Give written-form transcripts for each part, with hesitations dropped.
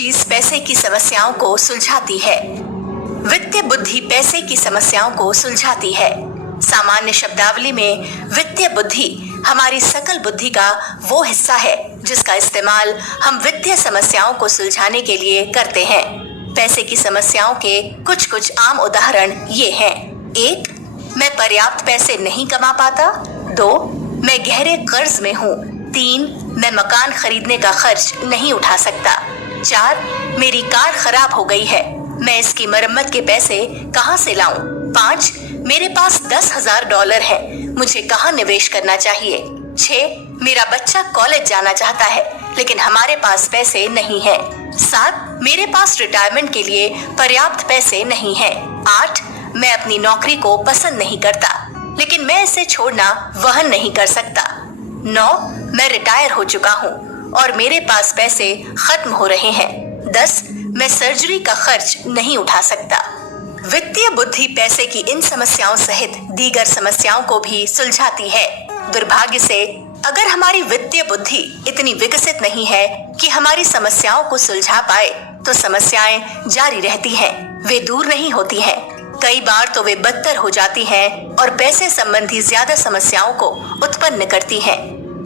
चीज पैसे की समस्याओं को सुलझाती है। वित्तीय बुद्धि पैसे की समस्याओं को सुलझाती है। सामान्य शब्दावली में वित्तीय बुद्धि हमारी सकल बुद्धि का वो हिस्सा है जिसका इस्तेमाल हम वित्तीय समस्याओं को सुलझाने के लिए करते हैं। पैसे की समस्याओं के कुछ आम उदाहरण ये हैं। 1. मैं पर्याप्त पैसे नहीं कमा पाता। 2. मैं गहरे कर्ज में हूँ। 3. मैं मकान खरीदने का खर्च नहीं उठा सकता। 4. मेरी कार खराब हो गई है, मैं इसकी मरम्मत के पैसे कहाँ से लाऊं। 5. मेरे पास $10,000 है, मुझे कहाँ निवेश करना चाहिए। 6. मेरा बच्चा कॉलेज जाना चाहता है लेकिन हमारे पास पैसे नहीं है। 7. मेरे पास रिटायरमेंट के लिए पर्याप्त पैसे नहीं है। 8. मैं अपनी नौकरी को पसंद नहीं करता लेकिन मैं इसे छोड़ना वहन नहीं कर सकता। 9. मैं रिटायर हो चुका हूँ और मेरे पास पैसे खत्म हो रहे हैं। 10. मैं सर्जरी का खर्च नहीं उठा सकता। वित्तीय बुद्धि पैसे की इन समस्याओं सहित दीगर समस्याओं को भी सुलझाती है। दुर्भाग्य से अगर हमारी वित्तीय बुद्धि इतनी विकसित नहीं है कि हमारी समस्याओं को सुलझा पाए तो समस्याएं जारी रहती हैं, वे दूर नहीं होती हैं। कई बार तो वे बदतर हो जाती हैं और पैसे संबंधी ज्यादा समस्याओं को उत्पन्न करती हैं।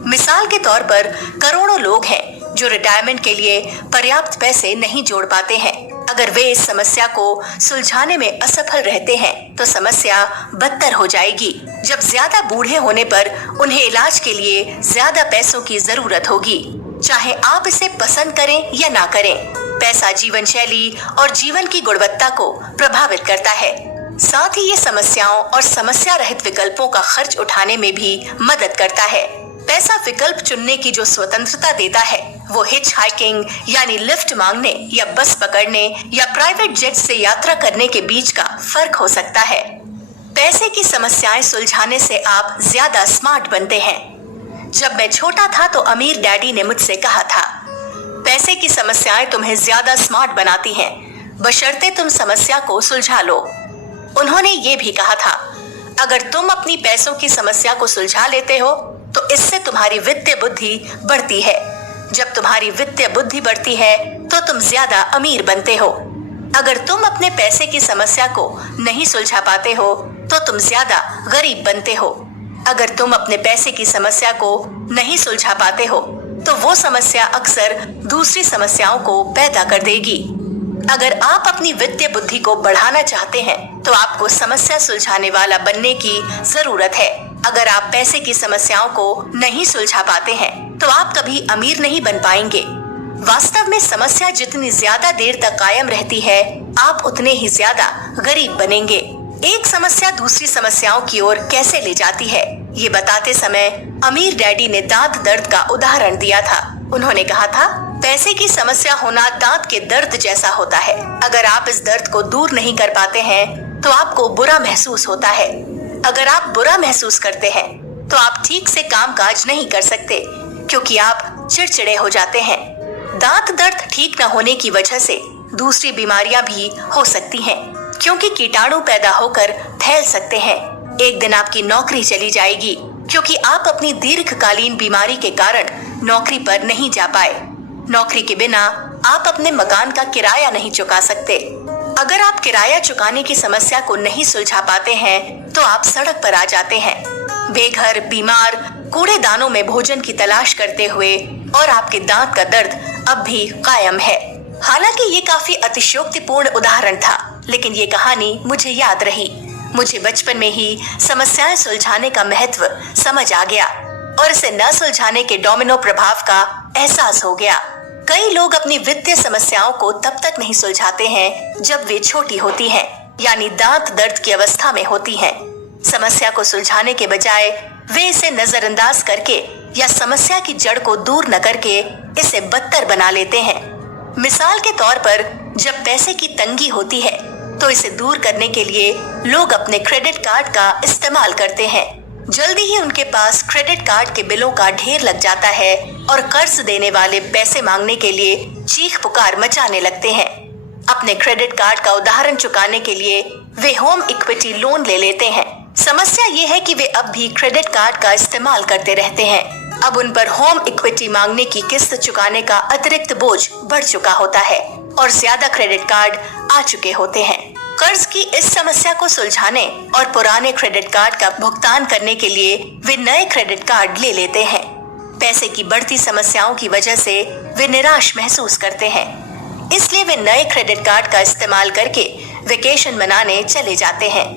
मिसाल के तौर पर करोड़ों लोग हैं जो रिटायरमेंट के लिए पर्याप्त पैसे नहीं जोड़ पाते हैं। अगर वे इस समस्या को सुलझाने में असफल रहते हैं तो समस्या बदतर हो जाएगी। जब ज्यादा बूढ़े होने पर उन्हें इलाज के लिए ज्यादा पैसों की जरूरत होगी, चाहे आप इसे पसंद करें या ना करें। पैसा जीवन शैली और जीवन की गुणवत्ता को प्रभावित करता है। साथ ही ये समस्याओं और समस्या रहित विकल्पों का खर्च उठाने में भी मदद करता है। पैसा विकल्प चुनने की जो स्वतंत्रता देता है वो हिच हाइकिंग यानी लिफ्ट मांगने या बस पकड़ने या प्राइवेट जेट से यात्रा करने के बीच का फर्क हो सकता है। पैसे की समस्याएं सुलझाने से आप ज्यादा स्मार्ट बनते हैं। जब मैं छोटा था तो अमीर डैडी ने मुझसे कहा था, पैसे की समस्याएं तुम्हें ज्यादा स्मार्ट बनाती हैं, बशर्ते तुम समस्या को सुलझा लो। उन्होंने ये भी कहा था, अगर तुम अपनी पैसों की समस्या को सुलझा लेते हो तो इससे तुम्हारी वित्तीय बुद्धि बढ़ती है। जब तुम्हारी वित्तीय बुद्धि बढ़ती है तो तुम ज्यादा अमीर बनते हो। अगर तुम अपने पैसे की समस्या को नहीं सुलझा पाते हो तो तुम ज्यादा गरीब बनते हो। अगर तुम अपने पैसे की समस्या को नहीं सुलझा पाते हो तो वो समस्या अक्सर दूसरी समस्याओं को पैदा कर देगी। अगर आप अपनी वित्तीय बुद्धि को बढ़ाना चाहते हैं तो आपको समस्या सुलझाने वाला बनने की जरूरत है। अगर आप पैसे की समस्याओं को नहीं सुलझा पाते हैं तो आप कभी अमीर नहीं बन पाएंगे। वास्तव में समस्या जितनी ज्यादा देर तक कायम रहती है, आप उतने ही ज्यादा गरीब बनेंगे। एक समस्या दूसरी समस्याओं की ओर कैसे ले जाती है, ये बताते समय अमीर डैडी ने दांत दर्द का उदाहरण दिया था। उन्होंने कहा था, पैसे की समस्या होना दांत के दर्द जैसा होता है। अगर आप इस दर्द को दूर नहीं कर पाते हैं तो आपको बुरा महसूस होता है। अगर आप बुरा महसूस करते हैं तो आप ठीक से कामकाज नहीं कर सकते क्योंकि आप चिड़चिड़े हो जाते हैं। दांत दर्द ठीक न होने की वजह से दूसरी बीमारियां भी हो सकती हैं क्योंकि कीटाणु पैदा होकर फैल सकते हैं। एक दिन आपकी नौकरी चली जाएगी क्योंकि आप अपनी दीर्घकालीन बीमारी के कारण नौकरी पर नहीं जा पाए। नौकरी के बिना आप अपने मकान का किराया नहीं चुका सकते। अगर आप किराया चुकाने की समस्या को नहीं सुलझा पाते हैं तो आप सड़क पर आ जाते हैं, बेघर, बीमार, कूड़ेदानों में भोजन की तलाश करते हुए, और आपके दांत का दर्द अब भी कायम है। हालांकि ये काफी अतिशयोक्तिपूर्ण उदाहरण था, लेकिन ये कहानी मुझे याद रही। मुझे बचपन में ही समस्याएं सुलझाने का महत्व समझ आ गया और इसे न सुलझाने के डोमिनो प्रभाव का एहसास हो गया। कई लोग अपनी वित्तीय समस्याओं को तब तक नहीं सुलझाते हैं जब वे छोटी होती हैं, यानी दांत दर्द की अवस्था में होती हैं। समस्या को सुलझाने के बजाय वे इसे नजरअंदाज करके या समस्या की जड़ को दूर न करके इसे बदतर बना लेते हैं। मिसाल के तौर पर जब पैसे की तंगी होती है तो इसे दूर करने के लिए लोग अपने क्रेडिट कार्ड का इस्तेमाल करते हैं। जल्दी ही उनके पास क्रेडिट कार्ड के बिलों का ढेर लग जाता है और कर्ज देने वाले पैसे मांगने के लिए चीख पुकार मचाने लगते हैं। अपने क्रेडिट कार्ड का उधारण चुकाने के लिए वे होम इक्विटी लोन ले लेते हैं। समस्या ये है कि वे अब भी क्रेडिट कार्ड का इस्तेमाल करते रहते हैं। अब उन पर होम इक्विटी मांगने की किस्त चुकाने का अतिरिक्त बोझ बढ़ चुका होता है और ज्यादा क्रेडिट कार्ड आ चुके होते हैं। कर्ज की इस समस्या को सुलझाने और पुराने क्रेडिट कार्ड का भुगतान करने के लिए वे नए क्रेडिट कार्ड ले लेते हैं। पैसे की बढ़ती समस्याओं की वजह से वे निराश महसूस करते हैं, इसलिए वे नए क्रेडिट कार्ड का इस्तेमाल करके वेकेशन मनाने चले जाते हैं।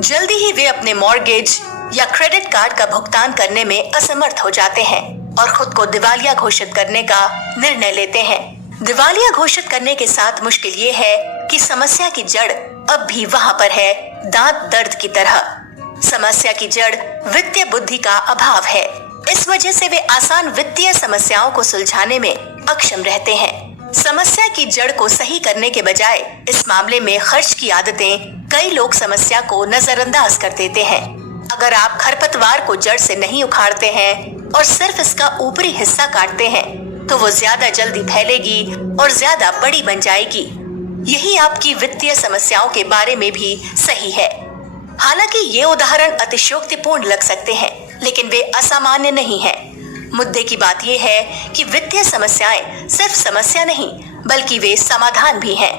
जल्दी ही वे अपने मॉर्गेज या क्रेडिट कार्ड का भुगतान करने में असमर्थ हो जाते हैं और खुद को दिवालिया घोषित करने का निर्णय लेते हैं। दिवालिया घोषित करने के साथ मुश्किल ये है कि समस्या की जड़ अब भी वहाँ पर है, दांत दर्द की तरह। समस्या की जड़ वित्तीय बुद्धि का अभाव है। इस वजह से वे आसान वित्तीय समस्याओं को सुलझाने में अक्षम रहते हैं। समस्या की जड़ को सही करने के बजाय इस मामले में खर्च की आदतें कई लोग समस्या को नजरअंदाज कर देते हैं। अगर आप खरपतवार को जड़ से नहीं उखाड़ते हैं और सिर्फ इसका ऊपरी हिस्सा काटते हैं, तो वो ज्यादा जल्दी फैलेगी और ज्यादा बड़ी बन जाएगी। यही आपकी वित्तीय समस्याओं के बारे में भी सही है। हालांकि ये उदाहरण अतिशयोक्तिपूर्ण लग सकते हैं, लेकिन वे असामान्य नहीं हैं। मुद्दे की बात यह है कि वित्तीय समस्याएं सिर्फ समस्या नहीं, बल्कि वे समाधान भी हैं।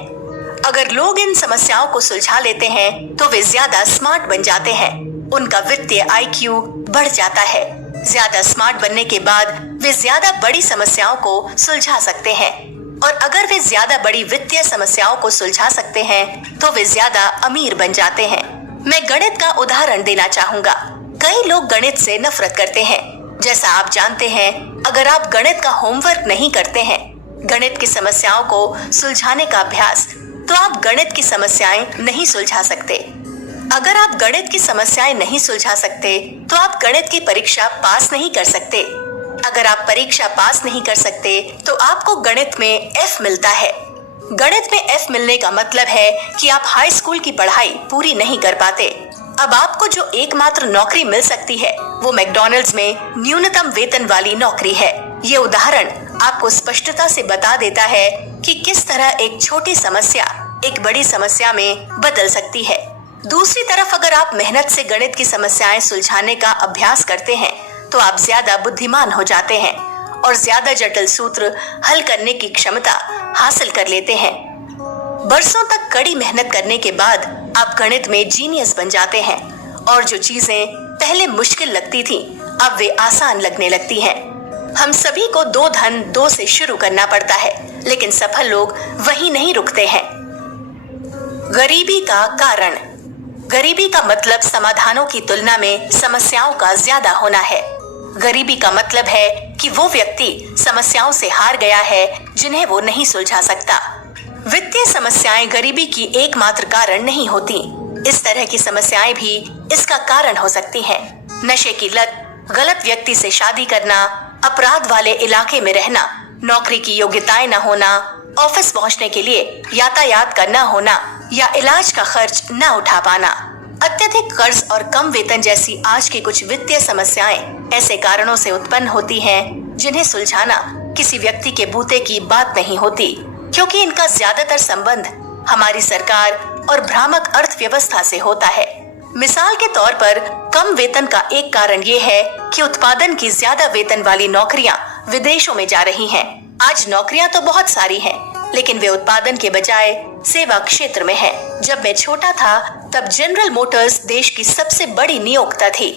अगर लोग इन समस्याओं को सुलझा लेते हैं, तो वे ज्यादा स्मार्ट बन जाते हैं। उनका वित्तीय IQ बढ़ जाता है। ज्यादा स्मार्ट बनने के बाद वे ज्यादा बड़ी समस्याओं को सुलझा सकते हैं, और अगर वे ज्यादा बड़ी वित्तीय समस्याओं को सुलझा सकते हैं, तो वे ज्यादा अमीर बन जाते हैं। मैं गणित का उदाहरण देना चाहूँगा। कई लोग गणित से नफरत करते हैं। जैसा आप जानते हैं, अगर आप गणित का होमवर्क नहीं करते हैं, गणित की समस्याओं को सुलझाने का अभ्यास, तो आप गणित की समस्याएं नहीं सुलझा सकते। अगर आप गणित की समस्याएं नहीं सुलझा सकते, तो आप गणित की परीक्षा पास नहीं कर सकते। अगर आप परीक्षा पास नहीं कर सकते, तो आपको गणित में F मिलता है। गणित में F मिलने का मतलब है कि आप हाई स्कूल की पढ़ाई पूरी नहीं कर पाते। अब आपको जो एकमात्र नौकरी मिल सकती है, वो मैकडॉनल्ड्स में न्यूनतम वेतन वाली नौकरी है। ये उदाहरण आपको स्पष्टता से बता देता है कि किस तरह एक छोटी समस्या एक बड़ी समस्या में बदल सकती है। दूसरी तरफ अगर आप मेहनत से गणित की समस्याएं सुलझाने का अभ्यास करते हैं, तो आप ज्यादा बुद्धिमान हो जाते हैं और ज्यादा जटिल सूत्र हल करने की क्षमता हासिल कर लेते हैं। बरसों तक कड़ी मेहनत करने के बाद आप गणित में जीनियस बन जाते हैं, और जो चीजें पहले मुश्किल लगती थी, अब वे आसान लगने लगती हैं। हम सभी को 2 धन 2 से शुरू करना पड़ता है, लेकिन सफल लोग वहीं नहीं रुकते हैं। गरीबी का कारण। गरीबी का मतलब समाधानों की तुलना में समस्याओं का ज्यादा होना है। गरीबी का मतलब है कि वो व्यक्ति समस्याओं से हार गया है जिन्हें वो नहीं सुलझा सकता। वित्तीय समस्याएं गरीबी की एकमात्र कारण नहीं होती। इस तरह की समस्याएं भी इसका कारण हो सकती हैं। नशे की लत, गलत व्यक्ति से शादी करना, अपराध वाले इलाके में रहना, नौकरी की योग्यताएं न होना, ऑफिस पहुंचने के लिए यातायात का न होना, या इलाज का खर्च न उठा पाना। अत्यधिक कर्ज और कम वेतन जैसी आज की कुछ वित्तीय समस्याएं ऐसे कारणों से उत्पन्न होती हैं, जिन्हें सुलझाना किसी व्यक्ति के बूते की बात नहीं होती, क्योंकि इनका ज्यादातर संबंध हमारी सरकार और भ्रामक अर्थव्यवस्था से होता है। मिसाल के तौर पर कम वेतन का एक कारण ये है कि उत्पादन की ज्यादा वेतन वाली नौकरियां विदेशों में जा रही हैं। आज नौकरियां तो बहुत सारी हैं, लेकिन वे उत्पादन के बजाय सेवा क्षेत्र में हैं। जब मैं छोटा था, तब जनरल मोटर्स देश की सबसे बड़ी नियोक्ता थी।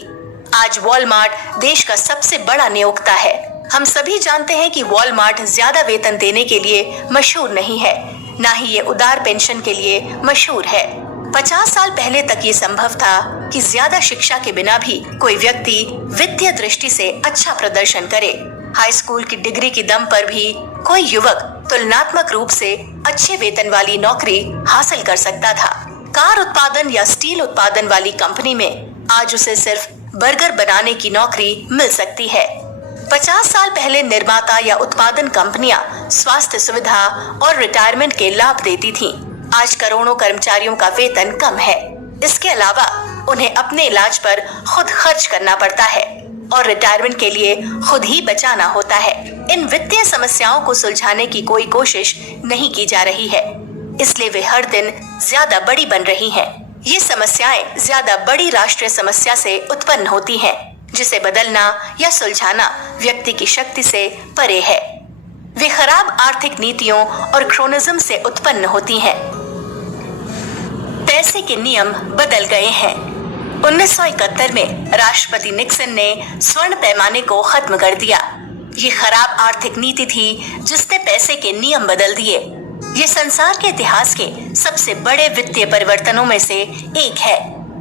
आज वॉलमार्ट देश का सबसे बड़ा नियोक्ता है। हम सभी जानते हैं कि वॉलमार्ट ज्यादा वेतन देने के लिए मशहूर नहीं है, ना ही ये उदार पेंशन के लिए मशहूर है। 50 साल पहले तक ये संभव था कि ज्यादा शिक्षा के बिना भी कोई व्यक्ति वित्तीय दृष्टि से अच्छा प्रदर्शन करे। हाई स्कूल की डिग्री के दम पर भी कोई युवक तुलनात्मक रूप से अच्छे वेतन वाली नौकरी हासिल कर सकता था। कार उत्पादन या स्टील उत्पादन वाली कंपनी में आज उसे सिर्फ बर्गर बनाने की नौकरी मिल सकती है। 50 साल पहले निर्माता या उत्पादन कंपनियां स्वास्थ्य सुविधा और रिटायरमेंट के लाभ देती थीं। आज करोड़ों कर्मचारियों का वेतन कम है। इसके अलावा उन्हें अपने इलाज पर खुद खर्च करना पड़ता है और रिटायरमेंट के लिए खुद ही बचाना होता है। इन वित्तीय समस्याओं को सुलझाने की कोई कोशिश नहीं की जा रही है, इसलिए वे हर दिन ज्यादा बड़ी बन रही हैं। ये समस्याएं ज्यादा बड़ी राष्ट्रीय समस्या से उत्पन्न होती हैं, जिसे बदलना या सुलझाना व्यक्ति की शक्ति से परे है। वे खराब आर्थिक नीतियों और क्रोनिज्म से उत्पन्न होती हैं। पैसे के नियम बदल गए हैं। 1971 में राष्ट्रपति निक्सन ने स्वर्ण पैमाने को खत्म कर दिया। ये खराब आर्थिक नीति थी जिसने पैसे के नियम बदल दिए। ये संसार के इतिहास के सबसे बड़े वित्तीय परिवर्तनों में से एक है,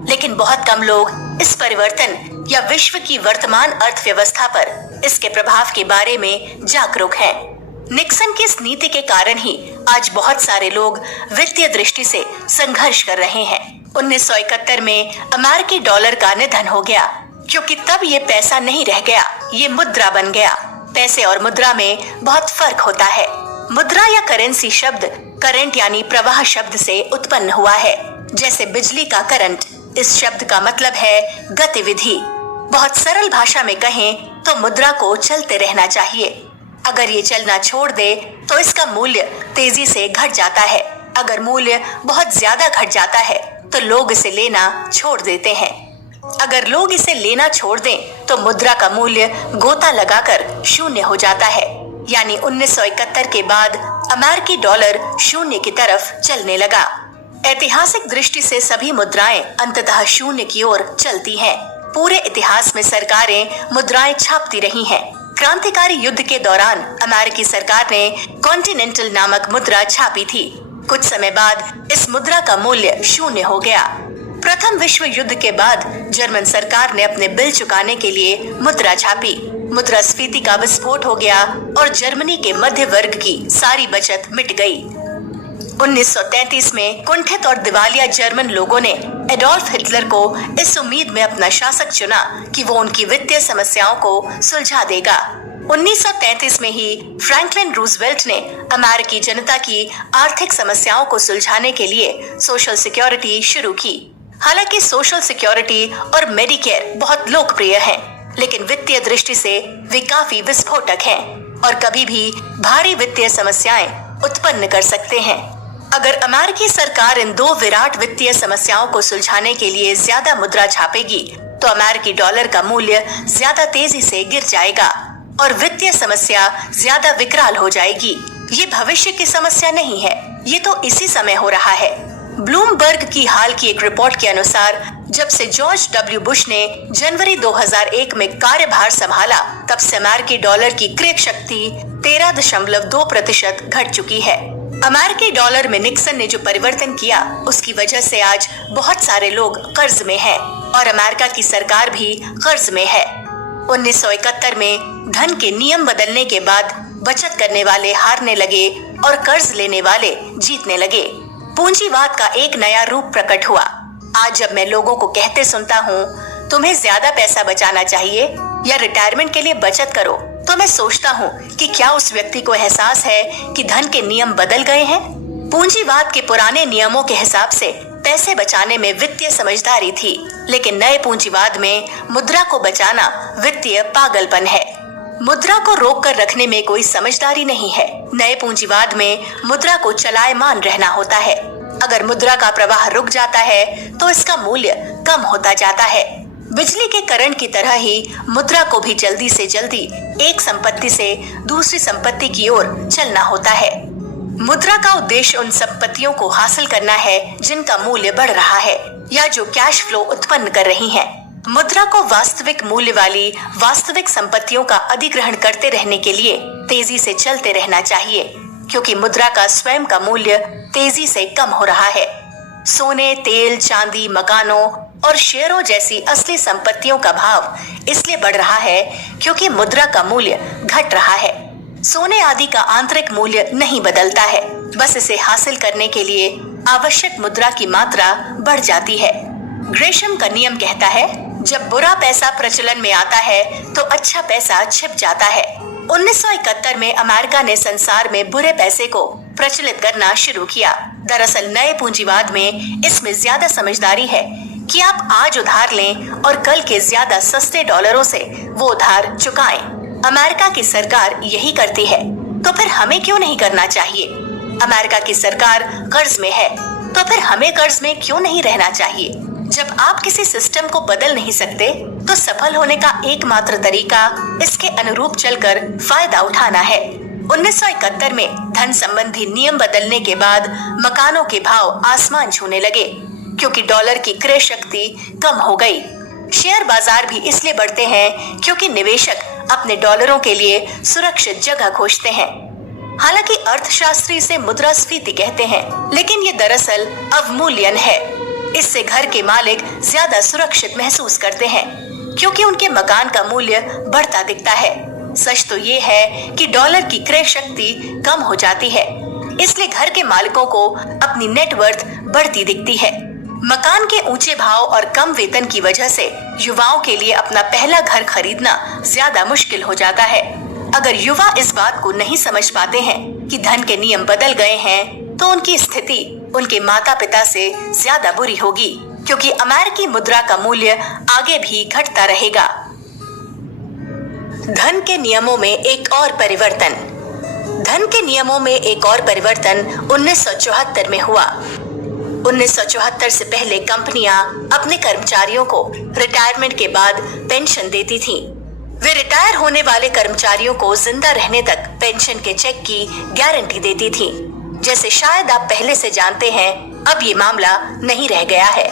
लेकिन बहुत कम लोग इस परिवर्तन या विश्व की वर्तमान अर्थव्यवस्था पर इसके प्रभाव के बारे में जागरूक हैं। निक्सन की इस नीति के कारण ही आज बहुत सारे लोग वित्तीय दृष्टि से संघर्ष कर रहे हैं। 1971 में अमेरिकी डॉलर का निधन हो गया, क्योंकि तब ये पैसा नहीं रह गया, ये मुद्रा बन गया। पैसे और मुद्रा में बहुत फर्क होता है। मुद्रा या करेंसी शब्द करंट यानी प्रवाह शब्द से उत्पन्न हुआ है, जैसे बिजली का करंट। इस शब्द का मतलब है गतिविधि। बहुत सरल भाषा में कहें तो मुद्रा को चलते रहना चाहिए। अगर ये चलना छोड़ दे तो इसका मूल्य तेजी से घट जाता है। अगर मूल्य बहुत ज्यादा घट जाता है तो लोग इसे लेना छोड़ देते हैं। अगर लोग इसे लेना छोड़ दें तो मुद्रा का मूल्य गोता लगाकर शून्य हो जाता है। यानी 1971 के बाद अमेरिकी डॉलर शून्य की तरफ चलने लगा। ऐतिहासिक दृष्टि से सभी मुद्राएं अंततः शून्य की ओर चलती हैं। पूरे इतिहास में सरकारें मुद्राएं छापती रही हैं। क्रांतिकारी युद्ध के दौरान अमेरिकी सरकार ने कॉन्टिनेंटल नामक मुद्रा छापी थी। कुछ समय बाद इस मुद्रा का मूल्य शून्य हो गया। प्रथम विश्व युद्ध के बाद जर्मन सरकार ने अपने बिल चुकाने के लिए मुद्रा छापी। मुद्रास्फीति का विस्फोट हो गया और जर्मनी के मध्य वर्ग की सारी बचत मिट गई। 1933 में कुंठित और दिवालिया जर्मन लोगों ने एडोल्फ हिटलर को इस उम्मीद में अपना शासक चुना कि वो उनकी वित्तीय समस्याओं को सुलझा देगा। 1933 में ही फ्रैंकलिन रूजवेल्ट ने अमेरिकी जनता की आर्थिक समस्याओं को सुलझाने के लिए सोशल सिक्योरिटी शुरू की। हालांकि सोशल सिक्योरिटी और मेडिकेयर बहुत लोकप्रिय हैं, लेकिन वित्तीय दृष्टि से वे काफी विस्फोटक हैं और कभी भी भारी वित्तीय समस्याएं उत्पन्न कर सकते हैं। अगर अमेरिकी सरकार इन दो विराट वित्तीय समस्याओं को सुलझाने के लिए ज्यादा मुद्रा छापेगी तो अमेरिकी डॉलर का मूल्य ज्यादा तेजी से गिर जाएगा और वित्तीय समस्या ज्यादा विकराल हो जाएगी। ये भविष्य की समस्या नहीं है, ये तो इसी समय हो रहा है। ब्लूमबर्ग की हाल की एक रिपोर्ट के अनुसार जब से जॉर्ज डब्ल्यू बुश ने जनवरी 2001 में कार्यभार संभाला, तब से अमेरिकी डॉलर की क्रय शक्ति 13.2% घट चुकी है। अमेरिकी डॉलर में निक्सन ने जो परिवर्तन किया, उसकी वजह से आज बहुत सारे लोग कर्ज में हैं और अमेरिका की सरकार भी कर्ज में है। 1971 में धन के नियम बदलने के बाद बचत करने वाले हारने लगे और कर्ज लेने वाले जीतने लगे। पूंजीवाद का एक नया रूप प्रकट हुआ। आज जब मैं लोगों को कहते सुनता हूँ तुम्हें ज्यादा पैसा बचाना चाहिए या रिटायरमेंट के लिए बचत करो, तो मैं सोचता हूँ कि क्या उस व्यक्ति को एहसास है कि धन के नियम बदल गए हैं। पूंजीवाद के पुराने नियमों के हिसाब से पैसे बचाने में वित्तीय समझदारी थी, लेकिन नए पूंजीवाद में मुद्रा को बचाना वित्तीय पागलपन है। मुद्रा को रोक कर रखने में कोई समझदारी नहीं है। नए पूंजीवाद में मुद्रा को चलायमान रहना होता है। अगर मुद्रा का प्रवाह रुक जाता है तो इसका मूल्य कम होता जाता है। बिजली के करंट की तरह ही मुद्रा को भी जल्दी से जल्दी एक संपत्ति से दूसरी संपत्ति की ओर चलना होता है। मुद्रा का उद्देश्य उन संपत्तियों को हासिल करना है जिनका मूल्य बढ़ रहा है या जो कैश फ्लो उत्पन्न कर रही हैं। मुद्रा को वास्तविक मूल्य वाली वास्तविक संपत्तियों का अधिग्रहण करते रहने के लिए तेजी से चलते रहना चाहिए, क्योंकि मुद्रा का स्वयं का मूल्य तेजी से कम हो रहा है। सोने, तेल, चांदी, मकानों और शेयरों जैसी असली संपत्तियों का भाव इसलिए बढ़ रहा है क्योंकि मुद्रा का मूल्य घट रहा है। सोने आदि का आंतरिक मूल्य नहीं बदलता है, बस इसे हासिल करने के लिए आवश्यक मुद्रा की मात्रा बढ़ जाती है। ग्रेशम का नियम कहता है, जब बुरा पैसा प्रचलन में आता है तो अच्छा पैसा छिप जाता है। 1971 में अमेरिका ने संसार में बुरे पैसे को प्रचलित करना शुरू किया। दरअसल नए पूंजीवाद में इसमें ज्यादा समझदारी है कि आप आज उधार लें और कल के ज्यादा सस्ते डॉलरों से वो उधार चुकाएं। अमेरिका की सरकार यही करती है, तो फिर हमें क्यों नहीं करना चाहिए? अमेरिका की सरकार कर्ज में है, तो फिर हमें कर्ज में क्यों नहीं रहना चाहिए? जब आप किसी सिस्टम को बदल नहीं सकते तो सफल होने का एकमात्र तरीका इसके अनुरूप चलकर फायदा उठाना है। 1971 में धन संबंधी नियम बदलने के बाद मकानों के भाव आसमान छूने लगे क्योंकि डॉलर की क्रय शक्ति कम हो गई। शेयर बाजार भी इसलिए बढ़ते हैं क्योंकि निवेशक अपने डॉलरों के लिए सुरक्षित जगह खोजते हैं। हालांकि अर्थशास्त्री इसे मुद्रास्फीति कहते हैं, लेकिन ये दरअसल अवमूल्यन है। इससे घर के मालिक ज्यादा सुरक्षित महसूस करते हैं क्योंकि उनके मकान का मूल्य बढ़ता दिखता है। सच तो ये है कि डॉलर की क्रय शक्ति कम हो जाती है, इसलिए घर के मालिकों को अपनी नेटवर्थ बढ़ती दिखती है। मकान के ऊंचे भाव और कम वेतन की वजह से युवाओं के लिए अपना पहला घर खरीदना ज्यादा मुश्किल हो जाता है। अगर युवा इस बात को नहीं समझ पाते हैं कि धन के नियम बदल गए हैं, तो उनकी स्थिति उनके माता पिता से ज्यादा बुरी होगी क्योंकि अमेरिकी मुद्रा का मूल्य आगे भी घटता रहेगा। धन के नियमों में एक और परिवर्तन। धन के नियमों में एक और परिवर्तन 1974 में हुआ। 1974 से पहले कंपनियां अपने कर्मचारियों को रिटायरमेंट के बाद पेंशन देती थीं। वे रिटायर होने वाले कर्मचारियों को जिंदा रहने तक पेंशन के चेक की गारंटी देती थीं। जैसे शायद आप पहले से जानते हैं, अब ये मामला नहीं रह गया है।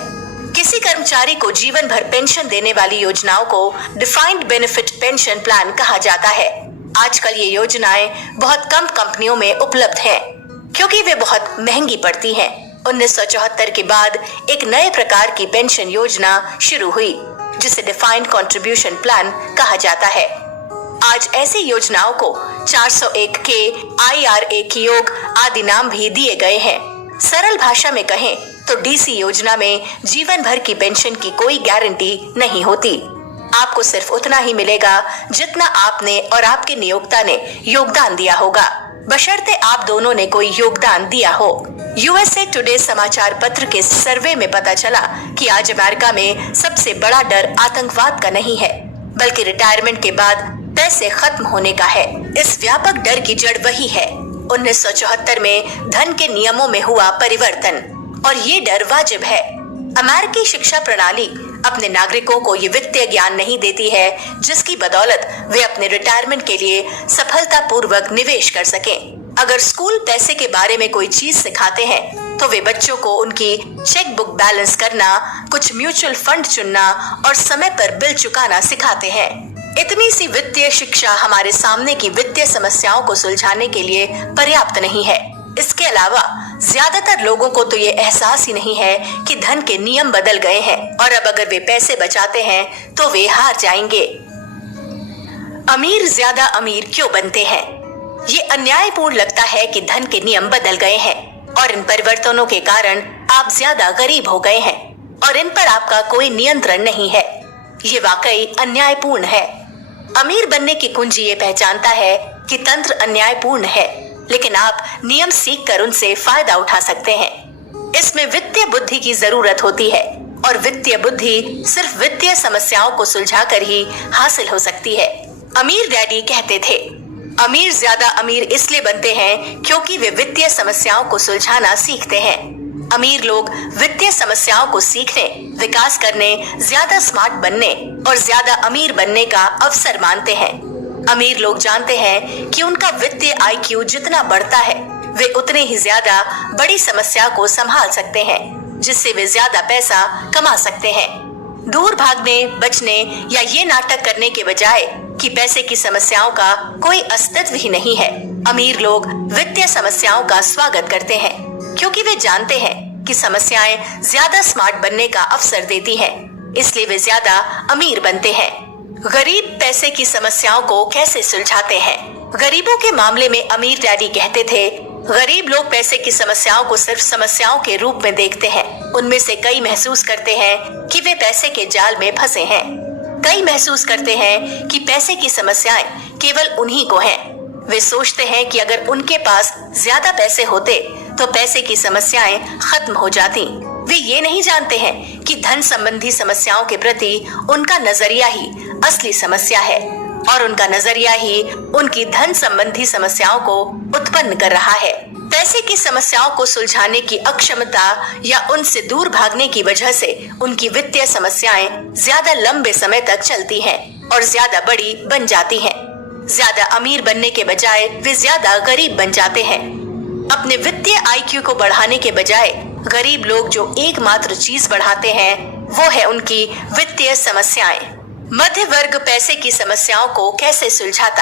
किसी कर्मचारी को जीवन भर पेंशन देने वाली योजनाओं को डिफाइंड बेनिफिट पेंशन प्लान कहा जाता है। आजकल ये योजनाएं बहुत कम कंपनियों में उपलब्ध हैं क्योंकि वे बहुत महंगी पड़ती हैं। 1974 के बाद एक नए प्रकार की पेंशन योजना शुरू हुई जिसे डिफाइंड कंट्रीब्यूशन प्लान कहा जाता है। आज ऐसी योजनाओं को 401 के, IRA की योग आदि नाम भी दिए गए हैं। सरल भाषा में कहें तो डीसी योजना में जीवन भर की पेंशन की कोई गारंटी नहीं होती। आपको सिर्फ उतना ही मिलेगा जितना आपने और आपके नियोक्ता ने योगदान दिया होगा, बशर्ते आप दोनों ने कोई योगदान दिया हो। USA टुडे समाचार पत्र के सर्वे में पता चला कि आज अमेरिका में सबसे बड़ा डर आतंकवाद का नहीं है, बल्कि रिटायरमेंट के बाद पैसे खत्म होने का है। इस व्यापक डर की जड़ वही है 1974 में धन के नियमों में हुआ परिवर्तन, और ये डर वाजिब है। अमेरिकी शिक्षा प्रणाली अपने नागरिकों को ये वित्तीय ज्ञान नहीं देती है जिसकी बदौलत वे अपने रिटायरमेंट के लिए सफलतापूर्वक निवेश कर सकें। अगर स्कूल पैसे के बारे में कोई चीज सिखाते हैं तो वे बच्चों को उनकी चेक बुक बैलेंस करना, कुछ म्यूचुअल फंड चुनना और समय पर बिल चुकाना सिखाते हैं। इतनी सी वित्तीय शिक्षा हमारे सामने की वित्तीय समस्याओं को सुलझाने के लिए पर्याप्त नहीं है। इसके अलावा ज्यादातर लोगों को तो ये एहसास ही नहीं है कि धन के नियम बदल गए हैं और अब अगर वे पैसे बचाते हैं तो वे हार जाएंगे। अमीर ज्यादा अमीर क्यों बनते हैं? ये अन्यायपूर्ण लगता है कि धन के नियम बदल गए हैं और इन परिवर्तनों के कारण आप ज्यादा गरीब हो गए हैं और इन पर आपका कोई नियंत्रण नहीं है। ये वाकई अन्यायपूर्ण है। अमीर बनने की कुंजी ये पहचानता है कि तंत्र अन्यायपूर्ण है, लेकिन आप नियम सीखकर उनसे फायदा उठा सकते हैं। इसमें वित्तीय बुद्धि की जरूरत होती है और वित्तीय बुद्धि सिर्फ वित्तीय समस्याओं को सुलझाकर ही हासिल हो सकती है। अमीर डैडी कहते थे, अमीर ज्यादा अमीर इसलिए बनते हैं क्योंकि वे वित्तीय समस्याओं को सुलझाना सीखते हैं। अमीर लोग वित्तीय समस्याओं को सीखने, विकास करने, ज्यादा स्मार्ट बनने और ज्यादा अमीर बनने का अवसर मानते हैं। अमीर लोग जानते हैं कि उनका वित्तीय IQ जितना बढ़ता है वे उतने ही ज्यादा बड़ी समस्या को संभाल सकते हैं, जिससे वे ज्यादा पैसा कमा सकते हैं। दूर भागने, बचने या ये नाटक करने के बजाय कि पैसे की समस्याओं का कोई अस्तित्व ही नहीं है, अमीर लोग वित्तीय समस्याओं का स्वागत करते हैं क्योंकि वे जानते हैं कि समस्याएं ज्यादा स्मार्ट बनने का अवसर देती हैं, इसलिए वे ज्यादा अमीर बनते हैं। गरीब पैसे की समस्याओं को कैसे सुलझाते हैं? गरीबों के मामले में अमीर डैडी कहते थे, गरीब लोग पैसे की समस्याओं को सिर्फ समस्याओं के रूप में देखते हैं। उनमें से कई महसूस करते हैं कि वे पैसे के जाल में फंसे हैं। कई महसूस करते हैं कि पैसे की समस्याएं केवल उन्हीं को हैं। वे सोचते हैं कि अगर उनके पास ज्यादा पैसे होते तो पैसे की समस्याएं खत्म हो जाती। वे ये नहीं जानते हैं कि धन संबंधी समस्याओं के प्रति उनका नजरिया ही असली समस्या है और उनका नजरिया ही उनकी धन संबंधी समस्याओं को उत्पन्न कर रहा है। पैसे की समस्याओं को सुलझाने की अक्षमता या उनसे दूर भागने की वजह से उनकी वित्तीय समस्याएं ज्यादा लंबे समय तक चलती हैं और ज्यादा बड़ी बन जाती हैं। ज्यादा अमीर बनने के बजाय वे ज्यादा गरीब बन जाते हैं। अपने वित्तीय IQ को बढ़ाने के बजाय गरीब लोग जो एकमात्र चीज बढ़ाते हैं वो है उनकी वित्तीय समस्याएं। मध्य वर्ग पैसे की समस्याओं को कैसे सुलझाता है?